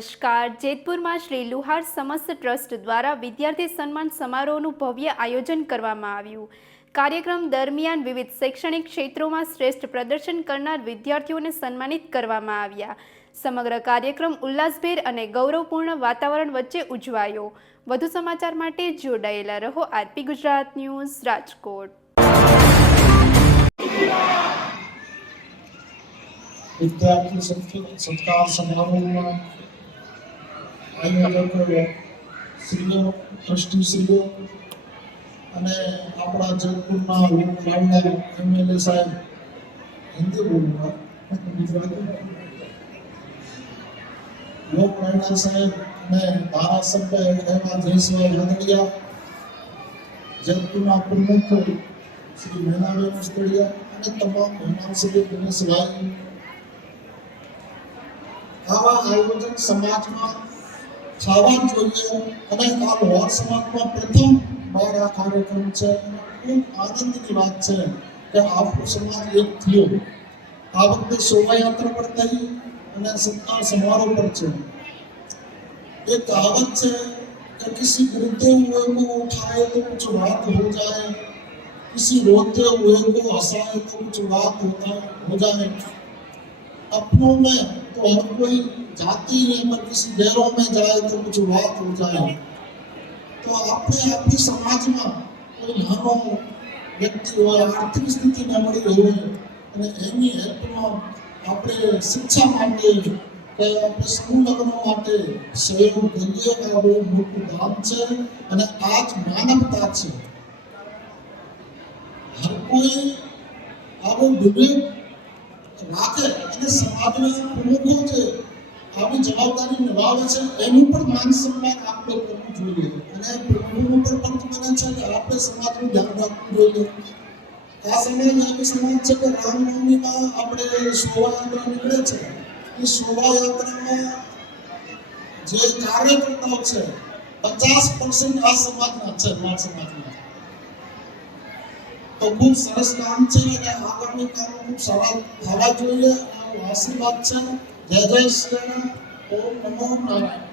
નમસ્કાર। જેતપુરમાં શ્રી લુહાર સમસ્ત ટ્રસ્ટ દ્વારા વિદ્યાર્થી સન્માન સમારોહનું ભવ્ય આયોજન કરવામાં આવ્યું। કાર્યક્રમ દરમિયાન વિવિધ શૈક્ષણિક ક્ષેત્રોમાં શ્રેષ્ઠ પ્રદર્શન કરનાર વિદ્યાર્થીઓને સન્માનિત કરવામાં આવ્યા। સમગ્ર કાર્યક્રમ ઉલ્લાસભેર અને ગૌરવપૂર્ણ વાતાવરણ વચ્ચે ઉજવાયો। વધુ સમાચાર માટે જોડાયેલા રહો આરપી ગુજરાત ન્યૂઝ રાજકોટ। विद्यार्थी सत्कार समारोह में आयोजकों श्रीओ ट्रस्टीश्रीओ અને આપણા જેતપુરના લોકલાડલા એમએલએ સાહેબ હિન્દી બોલવા ગુજરાતી લોકલાડલા સાહેબ અને ધારાસભ્ય એવા જયસભાઈ રાદડિયા, જેતપુરના પ્રમુખ શ્રી મેનાબેન ઉસ્તડિયા અને તમામ મહેમાનશ્રી દિનેશભાઈ, આવા આયોજન સમાજમાં થવા જોઈએ અને આ લોહાર સમાજમાં પ્રથમ બાર આ કાર્યક્રમ છે। ખૂબ આનંદની વાત છે કે આપણો સમાજ એક થયો। આ વખતે શોભાયાત્રા પર થઈ અને સત્કાર સમારોહ પર છે। एक कहावत है कि किसी गिरते हुए को उठाए तो कुछ बात हो जाए, किसी रोते हुए को हंसाए तो कुछ बात हो जाए। अपनों में तो हर कोई जाति नहीं, पर किसी गैरों में जाए तो कुछ बात हो जाए। तो आपने समाज में कोई नानो व्यक्ति हो, आर्थिक स्थिति नबળી હોય અને એની હેલ્પમાં આપણે શિક્ષા માટે કે આપણે સમૂહ લગ્નો માટે સહયોગ કરીએ, આ બહુ મોટું દાન છે અને આ જ માનવતા છે। હર કોઈ આવો વિવેક રાખે અને સમાજના પ્રમુખો છે આવી જવાબદારી નિભાવે છે એનું પણ માન સન્માન આપણે કરવું જોઈએ અને પ્રમુખોનું પણ ફરજ બને છે કે આપણે સમાજનું ધ્યાન રાખવું જોઈએ। આ સમાજ એવી સમાજ છે કે રામનવમીમાં આપણે શોભાયાત્રા નીકળે છે, એ શોભાયાત્રામાં જે કાર્યકર્તાઓ છે 50% આ સમાજના છે, માર સમાજના। તો ખૂબ સરસ કામ છે અને આગામી કામ ખૂબ સારા થવા જોઈએ। આ આશીર્વાદ છે। જય જય શ્રી રામ। ઓમ નમો નારાયણ।